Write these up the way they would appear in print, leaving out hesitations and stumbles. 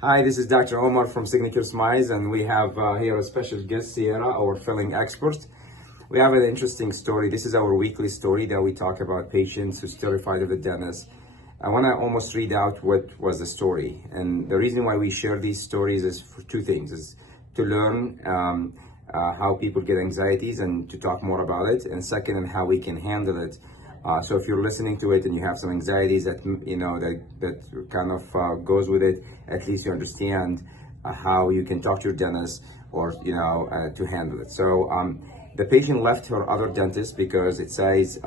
Hi, this is Dr. Omar from Signature Smiles, and we have here a special guest, Ciara, our filling expert. We have an interesting story. This is our weekly story that we talk about patients who's terrified of the dentist. I want to almost read out what was the story. And the reason why we share these stories is for two things. Is to learn how people get anxieties and to talk more about it. And second, and how we can handle it. So if you're listening to it and you have some anxieties that that kind of goes with it, at least you understand how you can talk to your dentist or to handle it. So the patient left her other dentist because it says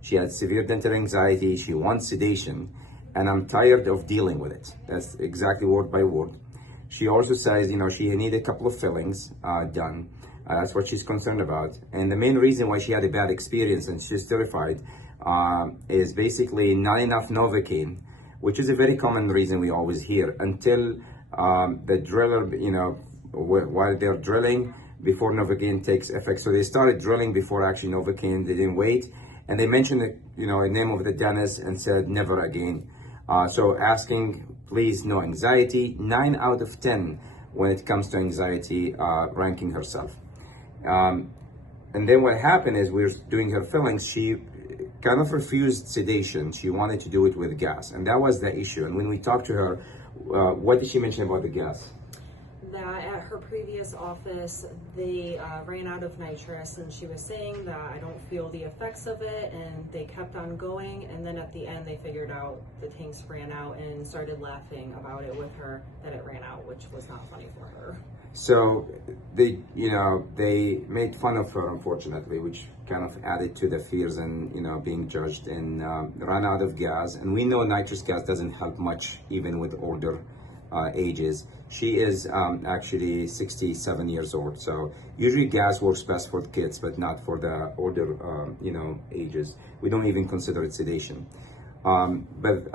she had severe dental anxiety. She wants sedation, and I'm tired of dealing with it. That's exactly word by word. She also says she needed a couple of fillings done. That's what she's concerned about. And the main reason why she had a bad experience and she's terrified is basically not enough Novocaine, which is a very common reason we always hear until the driller, while they're drilling before Novocaine takes effect. So they started drilling before actually Novocaine. They didn't wait. And they mentioned the name of the dentist and said never again. So asking, please, no anxiety. 9 out of 10 when it comes to anxiety, ranking herself. And then what happened is we were doing her fillings. She kind of refused sedation. She wanted to do it with gas, and that was the issue. And when we talked to her, what did she mention about the gas? That at her previous office, they ran out of nitrous, and she was saying that I don't feel the effects of it, and they kept on going, and then at the end they figured out the tanks ran out and started laughing about it with her that it ran out, which was not funny for her. So they made fun of her, unfortunately, which kind of added to the fears and being judged, and ran out of gas. And we know nitrous gas doesn't help much even with older ages. She is actually 67 years old, so usually gas works best for kids, but not for the older ages. We don't even consider it sedation. But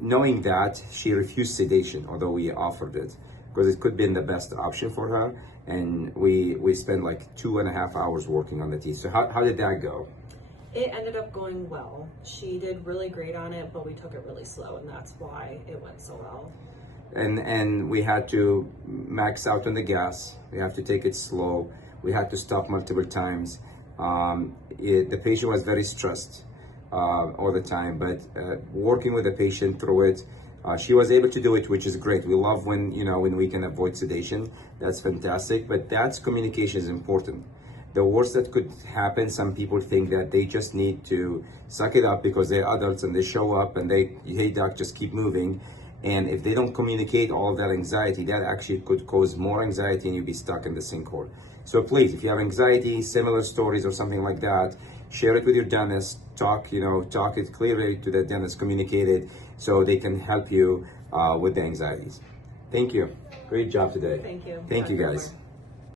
knowing that, she refused sedation, although we offered it, because it could have been the best option for her. And we spent like 2.5 hours working on the teeth. So how did that go? It ended up going well. She did really great on it, but we took it really slow, and that's why it went so well. And we had to max out on the gas. We have to take it slow. We had to stop multiple times. The patient was very stressed all the time, but working with the patient through it, she was able to do it, which is great. We love when we can avoid sedation. That's fantastic, but that's communication is important. The worst that could happen, some people think that they just need to suck it up because they're adults and they show up and hey doc, just keep moving. And if they don't communicate all that anxiety, that actually could cause more anxiety and you'll be stuck in the sinkhole. So please, if you have anxiety, similar stories or something like that, share it with your dentist. Talk it clearly to the dentist, communicate it so they can help you with the anxieties. Thank you. Great job today. Thank you. Thank you, guys.